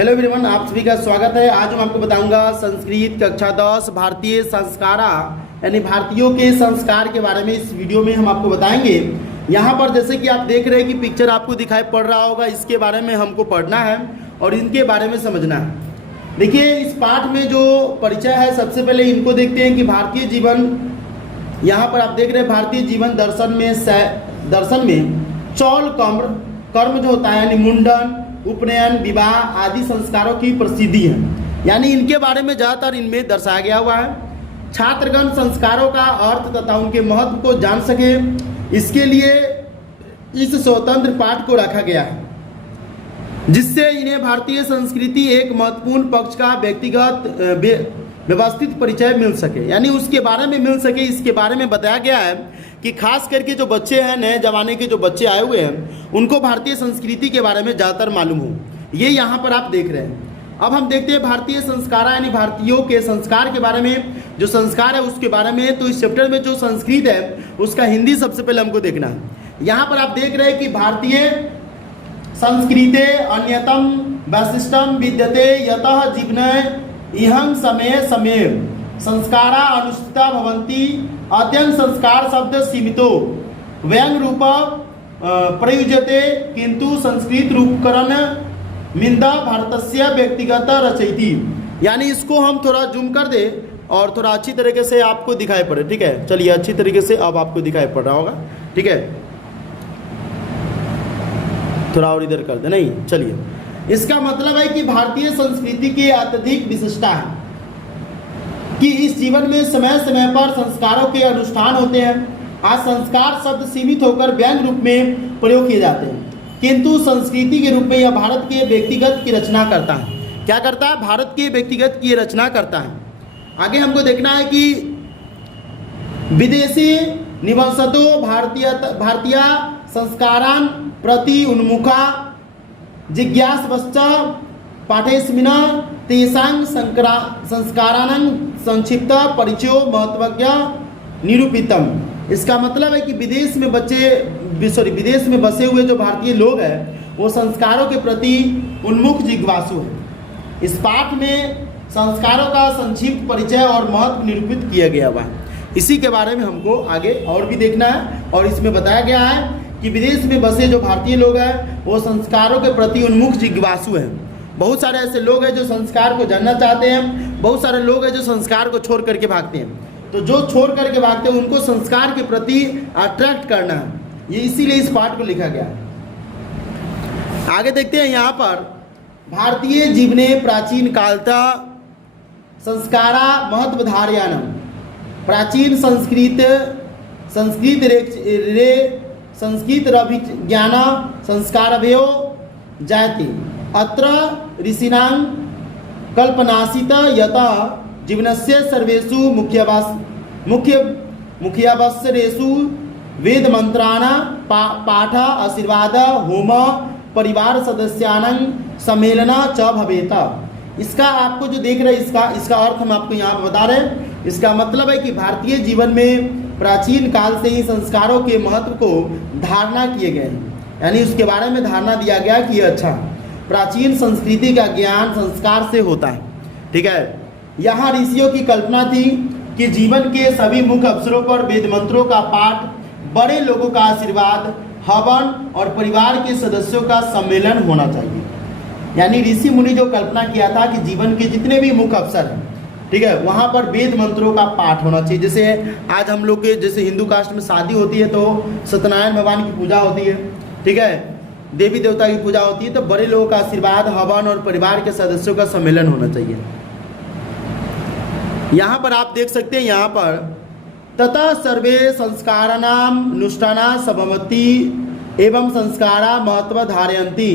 Hello everyone, आप सभी का स्वागत है। आज मैं आपको बताऊंगा संस्कृत कक्षा 10 भारतीय संस्कारा यानी भारतीयों के संस्कार के बारे में। इस वीडियो में हम आपको बताएंगे। यहाँ पर जैसे कि आप देख रहे हैं कि पिक्चर आपको दिखाई पड़ रहा होगा, इसके बारे में हमको पढ़ना है और इनके बारे में समझना है। देखिए, इस पाठ में जो परिचय है, सबसे पहले इनको देखते हैं कि भारतीय जीवन, यहाँ पर आप देख रहे हैं भारतीय जीवन दर्शन में चौल कर्म जो होता है यानी मुंडन, उपनयन, विवाह आदि संस्कारों की प्रसिद्धि है, यानी इनके बारे में ज़्यादातर इनमें दर्शाया गया हुआ है। छात्रगण संस्कारों का अर्थ तथा उनके महत्व को जान सके, इसके लिए इस स्वतंत्र पाठ को रखा गया है, जिससे इन्हें भारतीय संस्कृति एक महत्वपूर्ण पक्ष का व्यक्तिगत व्यवस्थित परिचय मिल सके, यानी उसके बारे में मिल सके। इसके बारे में बताया गया है कि खास करके जो बच्चे हैं, नए जमाने के जो बच्चे आए हुए हैं, उनको भारतीय संस्कृति के बारे में ज़्यादातर मालूम हो। ये यहाँ पर आप देख रहे हैं। अब हम देखते हैं भारतीय संस्कार यानी भारतीयों के संस्कार के बारे में, जो संस्कार है उसके बारे में। तो इस चैप्टर में जो संस्कृत है उसका हिंदी सबसे पहले हमको देखना है। यहाँ पर आप देख रहे हैं कि भारतीय संस्कृते अन्यतम वैशिष्टम विद्यते यतः जीवन इहं समय समय संस्कारा अनुष्ठिता भवन्ति। अत्यंत संस्कार शब्द सीमितो व्यंग रूप प्रयुज्यते, किंतु संस्कृत रूपकरण मिंदा भारतस्य व्यक्तिगत रचयति। यानी इसको हम थोड़ा जूम कर दे और थोड़ा अच्छी तरीके से आपको दिखाई पड़े। ठीक है, चलिए अच्छी तरीके से अब आपको दिखाई पड़ रहा होगा। ठीक है, थोड़ा और इधर कर दे। नहीं, चलिए, इसका मतलब है कि भारतीय संस्कृति की अत्यधिक विशिष्टता है कि इस जीवन में समय समय पर संस्कारों के अनुष्ठान होते हैं। आज संस्कार शब्द सीमित होकर व्यंग रूप में प्रयोग किए जाते हैं, किंतु संस्कृति के रूप में यह भारत के व्यक्तिगत की रचना करता है। क्या करता है? भारत के व्यक्तिगत की रचना करता है। आगे हमको देखना है कि विदेशी निवसतो भारतीय संस्कारान प्रति उन्मुखा जिज्ञासवश्च पाठेस्मिन् तेषां संस्काराणां संक्षिप्त परिचयो महत्वज्ञ निरूपितम। इसका मतलब है कि विदेश में बसे हुए जो भारतीय लोग हैं वो संस्कारों के प्रति उन्मुख जिज्ञासु हैं। इस पाठ में संस्कारों का संक्षिप्त परिचय और महत्व निरूपित किया गया हुआ है। इसी के बारे में हमको आगे और भी देखना है। और इसमें बताया गया है कि विदेश में बसे जो भारतीय लोग हैं वो संस्कारों के प्रति उन्मुख जिज्ञासु हैं। बहुत सारे ऐसे लोग हैं जो संस्कार को जानना चाहते हैं, बहुत सारे लोग हैं जो संस्कार को छोड़ करके भागते हैं। तो जो छोड़ करके भागते हैं उनको संस्कार के प्रति अट्रैक्ट करना है, ये इसीलिए इस पाठ को लिखा गया है। आगे देखते हैं। यहाँ पर भारतीय जीवने प्राचीन कालता संस्कारा महत्वधारयानम। प्राचीन संस्कृत रभिज्ञान संस्कारभ्यो जायते। अत्र ऋषीणां कल्पनासीत यतः जीवनस्य सर्वेषु मुख्यावसरेषु वेद मंत्राणां पाठ, आशीर्वाद, होम, परिवार सदस्यानां सम्मेलन च भवेत्। इसका आपको जो देख रहे हैं इसका अर्थ हम आपको यहाँ बता रहे हैं। इसका मतलब है कि भारतीय जीवन में प्राचीन काल से ही संस्कारों के महत्व को धारणा किए गए हैं, यानी उसके बारे में धारणा दिया गया कि यह अच्छा प्राचीन संस्कृति का ज्ञान संस्कार से होता है। ठीक है, यहाँ ऋषियों की कल्पना थी कि जीवन के सभी मुख्य अवसरों पर वेद मंत्रों का पाठ, बड़े लोगों का आशीर्वाद, हवन और परिवार के सदस्यों का सम्मेलन होना चाहिए। यानी ऋषि मुनि जो कल्पना किया था कि जीवन के जितने भी मुख्य अवसर हैं, ठीक है, वहाँ पर वेद मंत्रों का पाठ होना चाहिए। जैसे आज हम लोग के जैसे हिंदू कास्ट में शादी होती है तो सत्यनारायण भगवान की पूजा होती है, ठीक है, देवी देवता की पूजा होती है, तो बड़े लोगों का आशीर्वाद, हवन और परिवार के सदस्यों का सम्मेलन होना चाहिए। यहाँ पर आप देख सकते हैं, यहाँ पर तथा सर्वे संस्काराणाम अनुष्ठाना संभवति एवं संस्कारा महत्व धारयन्ति।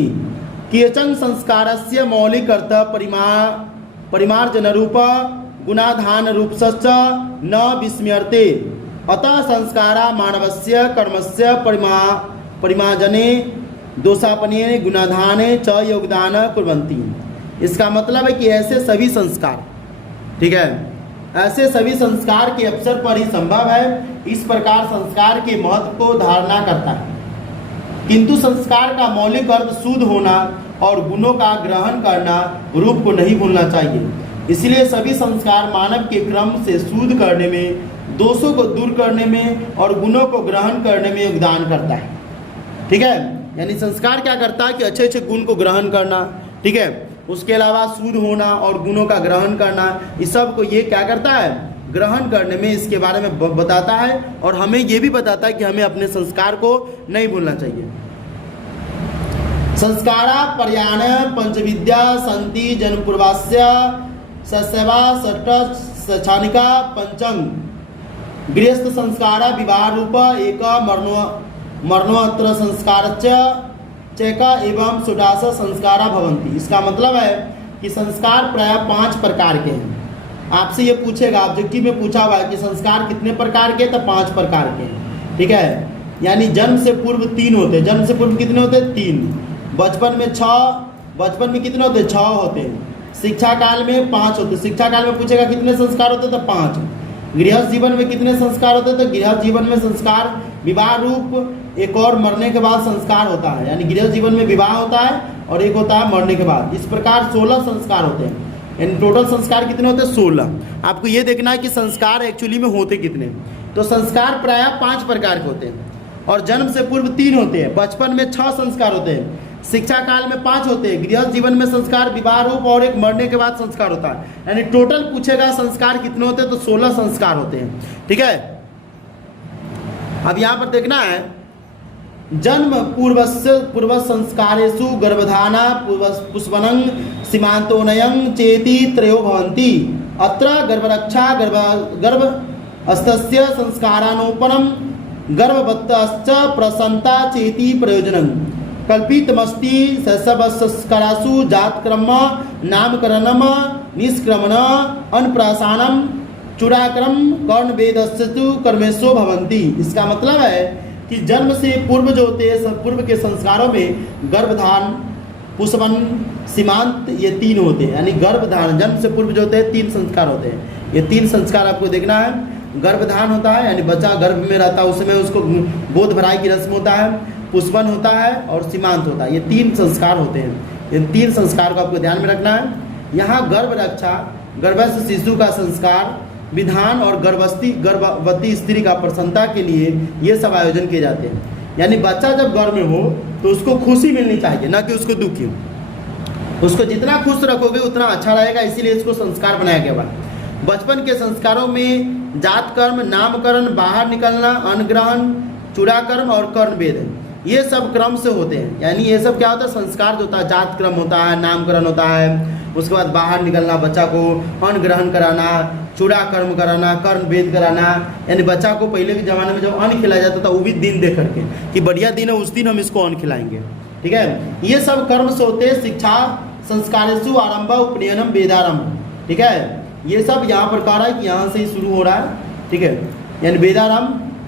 केचन संस्कारस्य मौलिक अर्थ परिमार्जन रूप गुणाधान रूपश्च न विस्मर्ते। अतः संस्कारा मानवस्य कर्मस्य परिमार्जने दोषापने गुणाधाने च योगदान कुर्वन्ति। इसका मतलब है कि ऐसे सभी संस्कार, ठीक है, ऐसे सभी संस्कार के अवसर पर ही संभव है। इस प्रकार संस्कार के महत्व को धारणा करता है, किंतु संस्कार का मौलिक अर्थ शुद्ध होना और गुणों का ग्रहण करना, रूप को नहीं भूलना चाहिए। इसलिए सभी संस्कार मानव के क्रम से शुद्ध करने में, दोषों को दूर करने में और गुणों को ग्रहण करने में योगदान करता है। ठीक है, यानी संस्कार क्या करता है कि अच्छे अच्छे गुण को ग्रहण करना, ठीक है, उसके अलावा शुद्ध होना और गुणों का ग्रहण करना, इस सब को ये क्या करता है, ग्रहण करने में, इसके बारे में बताता है। और हमें ये भी बताता है कि हमें अपने संस्कार को नहीं भूलना चाहिए। संस्कारा पर्याण पंचविद्या संति जनपूर्वास्य ससेवा सट सछानिका पंचंग गृहस्थ संस्कारा विवाह रूप एक मरणोत्तर संस्कारच्च चैका एवं सुडास संस्कारा भवंती। इसका मतलब है कि संस्कार प्राय 5 प्रकार के हैं। आपसे ये पूछेगा, ऑब्जेक्टिव में पूछा हुआ है कि संस्कार कितने प्रकार के, तो 5 प्रकार के हैं। ठीक है, यानी जन्म से पूर्व 3 होते हैं। जन्म से पूर्व कितने होते हैं, 3। बचपन में 6, बचपन में कितने होते हैं, 6 होते हैं। शिक्षा काल में 5 होते हैं। शिक्षा काल में पूछेगा कितने संस्कार होते हैं, तो 5। गृहस्थ जीवन में कितने संस्कार होते हैं, तो गृहस्थ जीवन में संस्कार विवाह रूप एक और मरने के बाद संस्कार होता है। यानी गृहस्थ जीवन में विवाह होता है और एक होता है मरने के बाद। इस प्रकार 16 संस्कार होते हैं। यानी टोटल संस्कार कितने होते हैं, 16। आपको ये देखना है कि संस्कार एक्चुअली में होते कितने। तो संस्कार प्राय 5 प्रकार के होते हैं और जन्म से पूर्व 3 होते हैं। बचपन में 6 संस्कार होते हैं। शिक्षा काल में 5 होते हैं। गृहस्थ जीवन में संस्कार विवाह रूप और एक मरने के बाद संस्कार होता है। यानी टोटल पूछेगा संस्कार कितने होते हैं, तो 16 संस्कार होते हैं। ठीक है, अब यहाँ पर देखना है, जन्म पूर्व संस्कारेषु गर्भधाना पुष्पनं सीमांतोनयं चेति त्रयो भवन्ति। अत्र गर्भरक्षा गर्भस्थस्य संस्कारानोपनम गर्भवतश्च प्रसन्नता चेति प्रयोजनं कल्पितमस्ति। शैशवसंस्कारासु जातक्रम नामकरणम निष्क्रमण अन्नप्राशनम चूड़ाक्रम कर्णवेदस्तु कर्मेशो भवन्ति। इसका मतलब है कि जन्म से पूर्व जो होते हैं, पूर्व के संस्कारों में गर्भधान, पुष्पन, सीमांत, ये 3 होते हैं। यानी गर्भधान, जन्म से पूर्व जो होते हैं 3 संस्कार होते हैं। ये 3 संस्कार आपको देखना है। गर्भधान होता है, यानी बच्चा गर्भ में रहता है, उस समय उसको गोद भराई की रस्म होता है। पुष्पन होता है और सीमांत होता है। ये 3 संस्कार होते हैं। ये 3 संस्कार को आपको ध्यान में रखना है। यहाँ गर्भ रक्षा, गर्भस्थ शिशु का संस्कार विधान और गर्भवती स्त्री का प्रसन्नता के लिए ये सब आयोजन किए जाते हैं। यानी बच्चा जब गर्भ में हो तो उसको खुशी मिलनी चाहिए, ना कि उसको दुखी। उसको जितना खुश रखोगे उतना अच्छा रहेगा, इसीलिए इसको संस्कार बनाया गया है। बचपन के संस्कारों में जात कर्म, नामकरण, बाहर निकलना, अन्न ग्रहण, चूड़ाकर्म और कर्णवेद, ये सब क्रम से होते हैं। यानी ये सब क्या होता है, संस्कार जो होता है, जात क्रम होता है, नामकरण होता है, उसके बाद बाहर निकलना, बच्चा को अन्न ग्रहण कराना, चूड़ा कर्म कराना, कर्ण वेद कराना। यानी बच्चा को पहले के ज़माने में जब अन्न खिलाया जाता था, वो भी दिन देख करके कि बढ़िया दिन है, उस दिन हम इसको अन्न खिलाएंगे। ठीक है, ये सब कर्म से होते हैं। शिक्षा संस्कारेषु आरंभ उपनयनम वेदारंभ। ठीक है, ये सब यहाँ पर कह रहा है कि यहाँ से ही शुरू हो रहा है। ठीक है, यानी वेदारंभ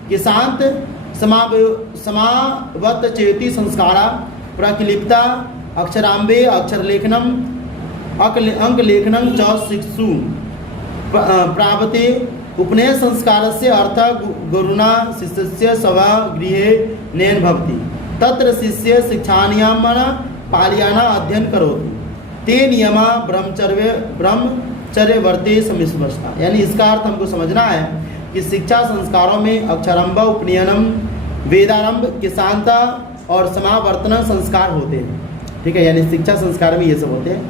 के शांत समावत चेति संस्कारा प्रक्लिप्ता अक्षराम्बे अक्षर लेखनम अंक लेखनं च शिक्षु प्रावते उपनय संस्कार से अर्थ गुरुना शिष्य सभा गृहे नयन भवति तत्र शिष्य शिक्षानियमन पालयाना अध्ययन करोति ते नियमा ब्रह्मचर्य वर्ते समिस्पष्टा। यानी इसका अर्थ हमको समझना है कि शिक्षा संस्कारों में अक्षरंभ, उपनयनम, वेदारंभ, किसानता और समावर्तन संस्कार होते हैं। ठीक है, यानी शिक्षा संस्कार में ये सब होते हैं।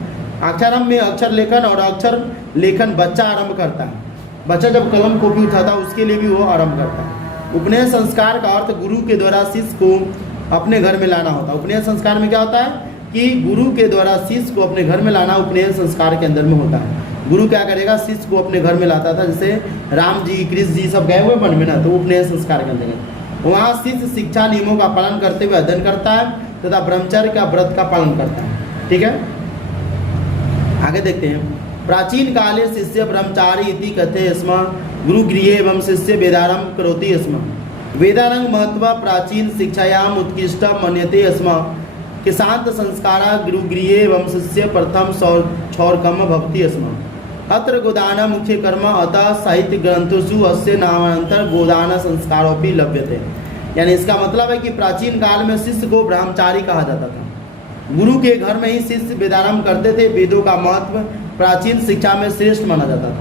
अक्षरंभ में अक्षर लेखन, और अक्षर लेखन बच्चा आरंभ करता है। बच्चा जब कलम कॉपी उठाता है उसके लिए भी वो आरंभ करता है। उपनयन संस्कार का अर्थ गुरु के द्वारा शिष्य को अपने घर में लाना होता है। उपनयन संस्कार में क्या होता है कि गुरु के द्वारा शिष्य को अपने घर में लाना उपनयन संस्कार के अंदर में होता है। गुरु क्या करेगा, शिष्य को अपने घर में लाता था। जैसे राम जी, कृष्ण जी सब गए हुए वन में ना, तो उपनयन संस्कार के अंदर वहाँ शिष्य शिक्षा नियमों का पालन करते हुए अध्ययन करता है तथा ब्रह्मचर्य का व्रत का पालन करता है। ठीक है, आगे देखते हैं। प्राचीन काले शिष्य ब्रह्मचारी इति कथ्यते स्म गुरु गृहे एवं शिष्य वेदारंभ करोति स्म। वेदारंग महत्व प्राचीन शिक्षायाम उत्कृष्ट मन्यते स्म। किसांत संस्कारा गुरु गृहे एवं शिष्य प्रथम क्षौरकर्म भवति स्म। अत्र गोदान मुख्य कर्म अतः साहित्य ग्रंथोषु अस्य नामांतर गोदान संस्कारोपि लभ्यते। यानी इसका मतलब है कि प्राचीन काल में शिष्य को ब्रह्मचारी कहा जाता था। गुरु के घर में ही शिष्य वेदारंभ करते थे। वेदों का महत्व प्राचीन शिक्षा में श्रेष्ठ माना जाता था।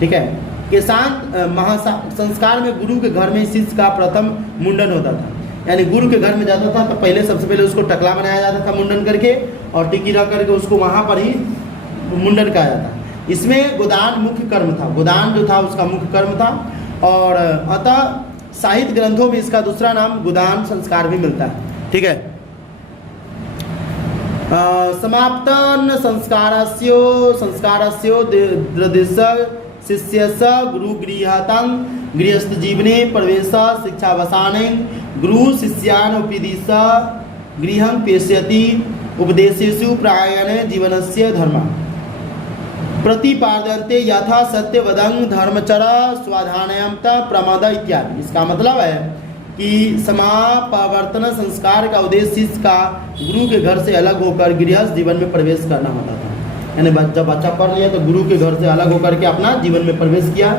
ठीक है, कि शांत संस्कार में गुरु के घर में शिष्य का प्रथम मुंडन होता था। यानी गुरु के घर में जाता था तो पहले सबसे पहले उसको टकला बनाया जाता था मुंडन करके, और टिकी रख करके उसको वहाँ पर ही मुंडन किया जाता। इसमें गोदान मुख्य कर्म था, गोदान जो था उसका मुख्य कर्म था। और अतः साहित्य ग्रंथों में इसका दूसरा नाम गोदान संस्कार भी मिलता है। ठीक है, समाप्तन संस्कारस्यो शिष्यस्य गुरुगृहतं गृहस्थ जीवने प्रवेश शिक्षावसाने गुरु शिष्यान् उपदिश गृहं पेशयति उपदेशेषु प्रायणे जीवनस्य धर्म प्रतिपादन्ते यथा सत्यवदं धर्मचर स्वाधानयं प्रमाद इत्यादि। इसका मतलब है कि समापवर्तन संस्कार का उद्देश्य शिष्य का गुरु के घर से अलग होकर गृहस्थ जीवन में प्रवेश करना होता था। यानी जब बच्चा पढ़ लिया तो गुरु के घर से अलग होकर के अपना जीवन में प्रवेश किया।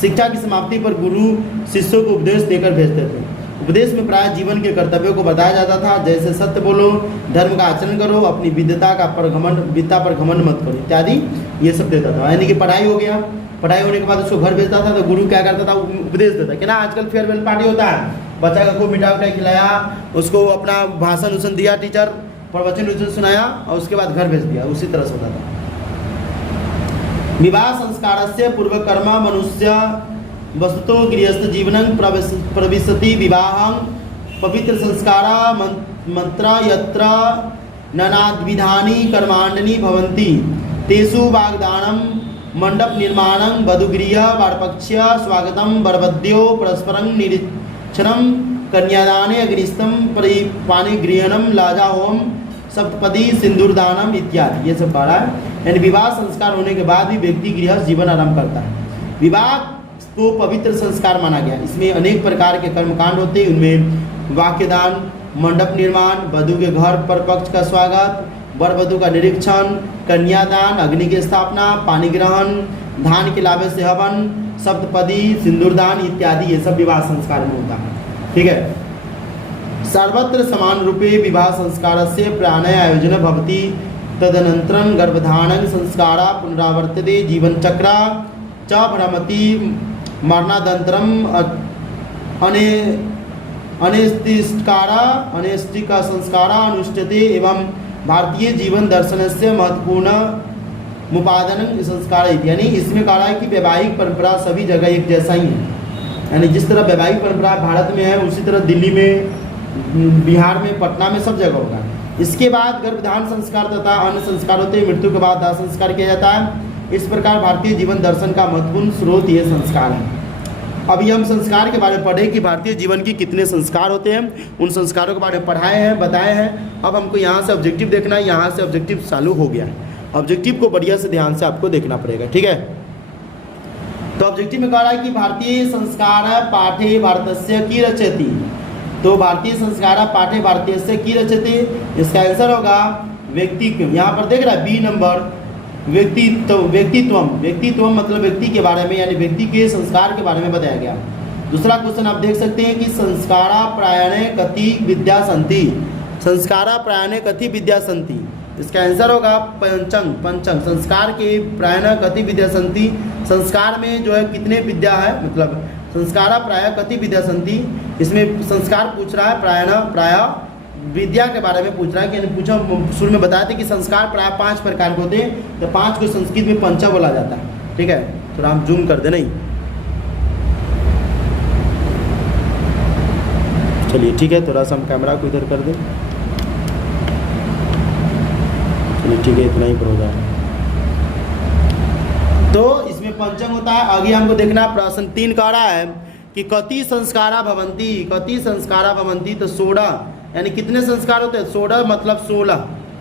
शिक्षा की समाप्ति पर गुरु शिष्यों को उपदेश देकर भेजते थे। उपदेश में प्राय जीवन के कर्तव्यों को बताया जाता था, जैसे सत्य बोलो, धर्म का आचरण करो, अपनी विद्या पर घमंड मत करो इत्यादि, ये सब देता था। यानी कि पढ़ाई हो गया, पढ़ाई होने के बाद उसको घर भेजता था तो गुरु क्या करता था, उपदेश देता कि ना आजकल फेयरवेल पार्टी होता है, बच्चा का खूब मिठाई उठाई खिलाया, उसको अपना भाषण उषण दिया, टीचर प्रवचन उचन सुनाया और उसके बाद घर भेज दिया। उसी तरह से होता था। विवाह संस्कारस्य पूर्वकर्म मनुष्य वस्तुतो गृहस्थ जीवनं प्रविशति विवाहं पवित्र संस्कारा मंत्र यत्र नानाद्विधानि कर्माण्यनि भवन्ति तेषु वाग्दानं मंडप निर्माणं वधूगृह वारपक्ष्य स्वागतं वरवध्यो परस्परं निरीक्षणं कन्यादाने अग्निस्थं पाणिग्रहणं लाजा होम सप्तपदी सिंदूरदानम इत्यादि, ये सब पढ़ा है। यानी विवाह संस्कार होने के बाद भी व्यक्ति गृहस्थ जीवन आरंभ करता है। विवाह को पवित्र संस्कार माना गया। इसमें अनेक प्रकार के कर्मकांड होते हैं। उनमें वाक्यदान, मंडप निर्माण, वधू के घर पर पक्ष का स्वागत, वर वधू का निरीक्षण, कन्यादान, अग्नि की स्थापना, पानी ग्रहण, धान के लाभे से हवन, सप्तपदी, सिंदूरदान इत्यादि, ये सब विवाह संस्कार में होता है। ठीक है, सर्वत्र समान रूपे विवाह संस्कारस्य प्राणय आयोजन भवति तदनन्तरं गर्भधारण संस्कारा पुनरावर्तते जीवनचक्रा च भ्रमति मरणादन्तरम अनेष्टिका संस्कारा अनुष्ठते एवं भारतीय जीवन दर्शनस्य महत्वपूर्ण मुपादन संस्कार। यानी इसमें कहा है कि वैवाहिक परंपरा सभी जगह एक जैसा ही है। यानी जिस तरह वैवाहिक परंपरा भारत में है उसी तरह दिल्ली में, बिहार में, पटना में, सब जगह होगा। इसके बाद गर्भधारण संस्कार तथा अन्य संस्कार होते हैं। मृत्यु के बाद दाह संस्कार किया जाता है। इस प्रकार भारतीय जीवन दर्शन का महत्वपूर्ण स्रोत ये संस्कार है। अभी हम संस्कार के बारे में पढ़े कि भारतीय जीवन की कितने संस्कार होते हैं, उन संस्कारों के बारे में पढ़ाए हैं, बताए हैं। अब हमको यहाँ से ऑब्जेक्टिव देखना है। यहाँ से ऑब्जेक्टिव चालू हो गया है। ऑब्जेक्टिव को बढ़िया से ध्यान से आपको देखना पड़ेगा। ठीक है, तो ऑब्जेक्टिव में कह रहा है कि भारतीय संस्कार पाठे भारतस्य की रचयति। तो भारतीय संस्कार पाठे भारतीय की रचयति, इसका आंसर होगा व्यक्तित्व। यहाँ पर देख रहा है बी नंबर, व्यक्तित्व मतलब व्यक्ति के बारे में, यानी व्यक्ति के संस्कार के बारे में बताया गया। दूसरा क्वेश्चन आप देख सकते हैं कि संस्कारा प्रायणे कति विद्या संति। संस्कारा प्रायणे कति विद्या संति, इसका आंसर होगा पंचंग। संस्कार के प्रायण कति विद्या संति, संस्कार में जो है कितने विद्या है, मतलब संस्कारा प्राय कति विद्या संति। इसमें संस्कार पूछ रहा है, प्राय विद्या के बारे में पूछ रहा है कि पूछा शुरू में बताया था कि संस्कार प्राय 5 प्रकार के होते हैं। तो 5 को संस्कृत में पंचा बोला जाता है। ठीक है, थोड़ा हम जूम कर दे नहीं, चलिए ठीक है, थोड़ा सा हम कैमरा को इधर कर दें। चलिए ठीक है, इतना ही पर हो जाए। तो इसमें पंचम होता है। आगे हमको देखना प्रश्न 3 कह रहा है कि कति संस्कारा भवंती, कति संस्कारा भवंती, तो 16 यानी कितने संस्कार होते हैं। 16 मतलब 16,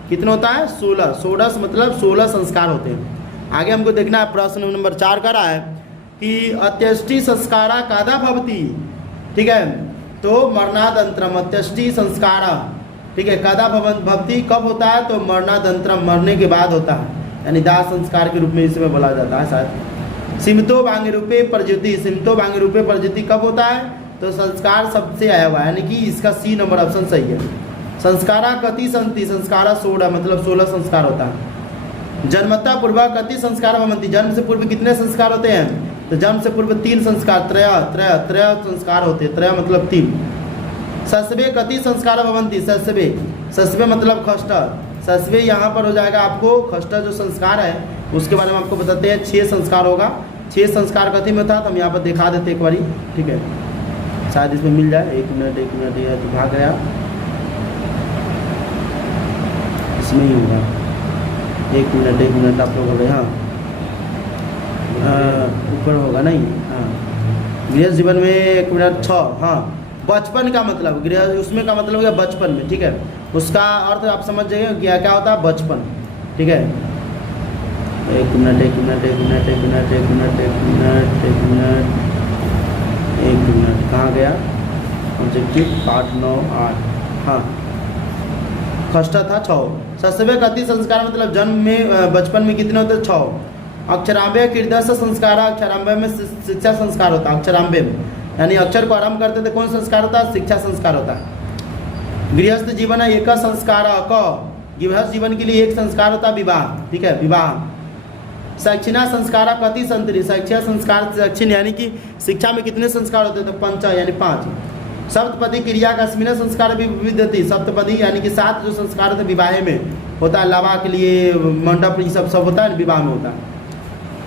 कितना होता है 16, 16 मतलब 16 संस्कार होते हैं। आगे हमको देखना है प्रश्न नंबर 4 का रहा है कि अत्यष्टि संस्कारा कादा भवती। ठीक है, तो मरणादंतरम अत्यष्टि संस्कारा, ठीक है, कादा भवती कब होता है, तो मरणादंतरम मरने के बाद होता है, यानी दाह संस्कार के रूप में इसमें बोला जाता है शायद। सिमतो बांग रूपे प्रज्योति, सिमतो बांग रूपे प्रज्योति कब होता है, तो संस्कार शब्द से आया हुआ है, यानी कि इसका सी नंबर ऑप्शन सही है। संस्कारा कति संति, संस्कारा 16 मतलब 16 संस्कार होता है। जन्मता पूर्व कति संस्कार भवन्ति, जन्म से पूर्व कितने संस्कार होते हैं? तो जन्म से पूर्व 3 संस्कार, त्रय त्रय त्रय संस्कार होते हैं, त्रय मतलब 3। सस्वे कति संस्कार भवन्ति, सस्वे सस्वे मतलब खष्ट, सस्वे यहाँ पर हो जाएगा आपको खष्ट जो संस्कार है उसके बारे में आपको बताते हैं। 6 संस्कार होगा। 6 संस्कार कति में था तो हम यहाँ पर दिखा देते एक बारी, ठीक है, शायद इसमें मिल जाए। 1 मिनट ये तो भाग गया, इसमें ही होगा। 1 मिनट आप लोग हो गए। हाँ ऊपर होगा नहीं। हाँ गृहस्थ जीवन में 1 मिनट 6। हाँ बचपन का मतलब गृह उसमें का मतलब हो गया बचपन में, ठीक है, उसका अर्थ आप समझ जाइए क्या होता है बचपन, ठीक है। 1 मिनट कहाँ गया ऑब्जेक्टिव? 8 9 8। हाँ खष्टा था 6। सस्वे कति संस्कार मतलब जन्म में बचपन में कितने होते हैं? 6। अक्षराम्बे कीर्दश संस्कार, अक्षराम्बे में शिक्षा संस्कार होता है। अक्षराम्बे में यानी अक्षर को आरंभ करते थे कौन संस्कार होता है? शिक्षा संस्कार होता है। गृहस्थ जीवन एक संस्कार क, गृहस्थ जीवन के लिए एक संस्कार होता है विवाह, ठीक है, विवाह। शैक्षिणा संस्कार कति संतरी, शैक्षिक संस्कार शैक्षिण यानी कि शिक्षा में कितने संस्कार होते थे? 5 यानी 5। सप्तपदी क्रिया का अस्मिन संस्कार भी विद्यति, सप्तपदी यानी कि 7 जो संस्कार होते विवाह में होता है, लावा के लिए मंडप ये सब होता है विवाह में होता है।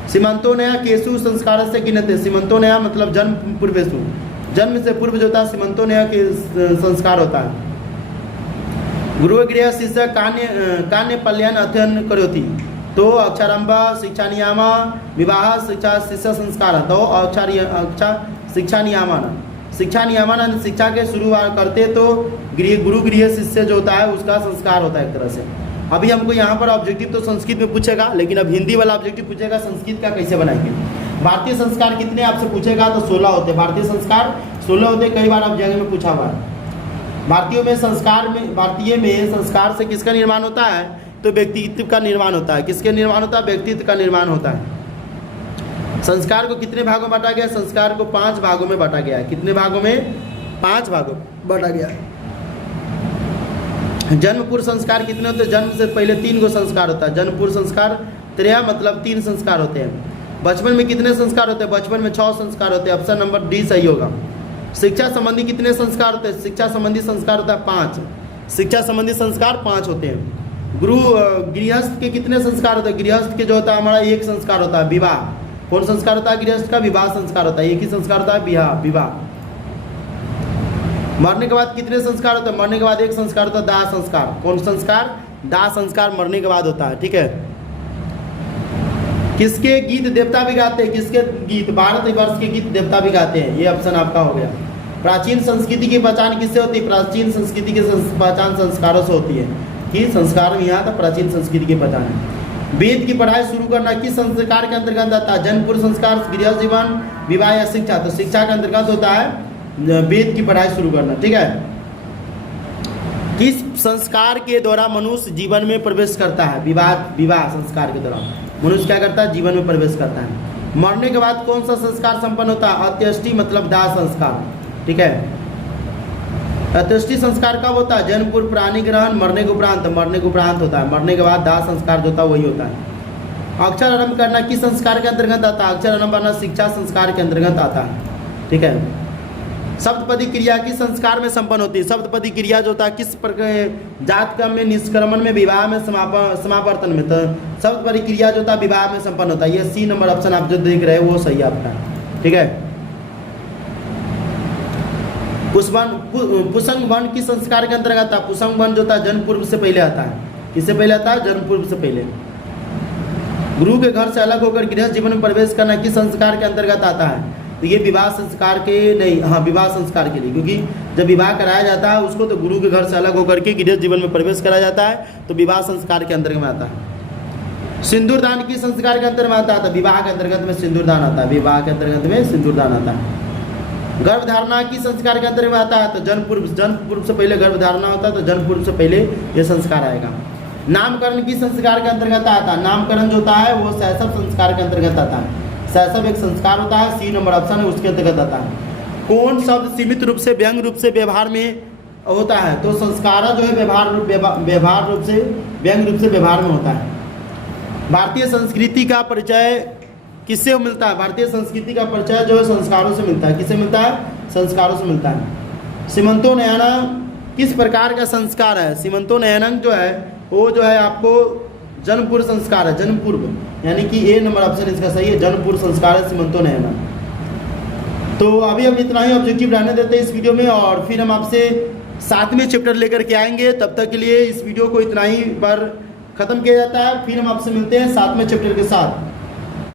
सीमंतो नया केशु संस्कार से गिनते, सीमंतो नया मतलब जन्म पूर्वेशु, जन्म से पूर्व जो होता है सीमंतो नया के संस्कार होता है। गुरु गृह शिष्य कान्य पल्यान अध्ययन करोति, तो अक्षरारंभ शिक्षा नियम विवाह शिक्षा शिष्य संस्कार, तो अक्षर शिक्षा नियमन, शिक्षा नियमन शिक्षा के शुरू करते तो गुरु गृह शिष्य जो होता है उसका संस्कार होता है एक तरह से। अभी हमको यहाँ पर ऑब्जेक्टिव तो संस्कृत में पूछेगा, लेकिन अब हिंदी वाला ऑब्जेक्टिव पूछेगा संस्कृत का कैसे बनाएंगे। भारतीय संस्कार कितने आपसे पूछेगा तो 16 होते हैं, भारतीय संस्कार 16 होते, कई बार अब जगह में पूछा हुआ है। भारतीय में संस्कार से किसका निर्माण होता है? तो व्यक्तित्व का निर्माण होता है। किसके निर्माण होता है? व्यक्तित्व का निर्माण होता है। संस्कार को कितने भागों में बांटा गया? संस्कार को 5 भागों में बांटा गया है। कितने भागों में? 5 भागों में बांटा गया है। जन्म पूर्व संस्कार कितने होते हैं? जन्म से पहले 3 गो संस्कार होता है। जन्म पूर्व संस्कार 3 मतलब 3 संस्कार होते हैं। बचपन में कितने संस्कार होते हैं? बचपन में 6 संस्कार होते हैं। ऑप्शन नंबर डी सही होगा। शिक्षा संबंधी कितने संस्कार होते हैं? शिक्षा संबंधी संस्कार होता है 5। शिक्षा संबंधी संस्कार 5 होते हैं। गृहस्थ के कितने संस्कार होते हैं? गृहस्थ के जो होता है हमारा 1 संस्कार होता है विवाह। कौन संस्कार होता है गृहस्थ का? विवाह संस्कार होता है। 1 ही संस्कार होता है विवाह। मरने के बाद कितने संस्कार होते हैं? मरने के बाद 1 संस्कार होता है दाह संस्कार। कौन संस्कार? दाह संस्कार मरने के बाद होता है, ठीक है। किसके गीत देवता भी गाते हैं? किसके गीत? भारतवर्ष के गीत देवता भी गाते हैं। ये ऑप्शन आपका हो गया। प्राचीन संस्कृति की पहचान किससे होती है? प्राचीन संस्कृति की पहचान संस्कारों से होती है। कि संस्कार में यहाँ तो प्राचीन संस्कृति की पहचान है। वेद की पढ़ाई शुरू करना किस संस्कार के अंतर्गत आता है? जन्म पूर्व संस्कार, गृहस्थ जीवन, विवाह या शिक्षा? तो शिक्षा के अंतर्गत होता है वेद की पढ़ाई शुरू करना, ठीक है। किस संस्कार के द्वारा मनुष्य जीवन में प्रवेश करता है? विवाह संस्कार के दौरान मनुष्य क्या करता है? जीवन में प्रवेश करता है। मरने के बाद कौन सा संस्कार संपन्न होता है? अंत्येष्टि मतलब दाह संस्कार, ठीक है। अंत्येष्टि संस्कार कब होता है? जन्म पूर्व प्राणी ग्रहण, मरने के उपरांत होता है। मरने के बाद दाह संस्कार जो होता है वही होता है। अक्षर आरंभ करना किस संस्कार के अंतर्गत आता है? अक्षर आरंभ करना शिक्षा संस्कार के अंतर्गत आता है, ठीक है। सप्तपदी क्रिया किस संस्कार में संपन्न होती है? सप्तपदी क्रिया जो होता है किस प्रकार? जात क्रम में, निष्क्रमण में, विवाह में, समावर्तन में। तो सप्तपदी क्रिया जो होता है विवाह में संपन्न होता है। ये सी नंबर ऑप्शन आप जो देख रहे हैं वो सही आपका, ठीक है। पुसंग वन किस संस्कार के अंतर्गत आता है? पुसंग वन जो होता है जन्म पूर्व से पहले आता है। किससे पहले आता है? जन्म पूर्व से पहले। गुरु के घर से अलग होकर गृहस्थ जीवन में प्रवेश करना किस संस्कार के अंतर्गत आता है? तो ये विवाह संस्कार के नहीं, हाँ विवाह संस्कार के लिए, क्योंकि जब विवाह कराया जाता है उसको तो गुरु के घर से अलग होकर के गृहस्थ जीवन में प्रवेश कराया जाता है, तो विवाह संस्कार के अंतर्गत में आता है। सिंदूरदान किस संस्कार के अंतर्गत में आता है? विवाह के अंतर्गत में सिंदूरदान आता है। विवाह के अंतर्गत में सिंदूरदान आता है। गर्भधारणा किस संस्कार के अंतर्गत में आता है? तो जन्म पूर्व से पहले गर्भधारणा होता है, तो जन्म पूर्व से पहले ये संस्कार आएगा। नामकरण किस संस्कार के अंतर्गत आता है? नामकरण जो होता है वो शैशव संस्कार के अंतर्गत आता है। शैशव एक संस्कार होता है, सी नंबर ऑप्शन है उसके अंतर्गत आता है। कौन शब्द सीमित रूप से व्यंग रूप से व्यवहार में होता है, तो संस्कारा जो है व्यवहार रूप से व्यंग रूप से व्यवहार में होता है। भारतीय संस्कृति का परिचय किससे मिलता है? भारतीय संस्कृति का परिचय जो है संस्कारों से मिलता है। किससे मिलता है? संस्कारों से मिलता है। सीमंतो नयनम किस प्रकार का संस्कार है? सीमंतो नयनम जो है वो जो है आपको जन्म पूर्व संस्कार है, जन्म पूर्व, यानी कि ए नंबर ऑप्शन इसका सही है, जन्म पूर्व संस्कार है सीमंतो नयनम। तो अभी हम इतना ही ऑब्जेक्टिव रहने देते हैं इस वीडियो में, और फिर हम आपसे 7वें चैप्टर लेकर के आएंगे। तब तक के लिए इस वीडियो को इतना ही पर ख़त्म किया जाता है। फिर हम आपसे मिलते हैं 7वें चैप्टर के साथ।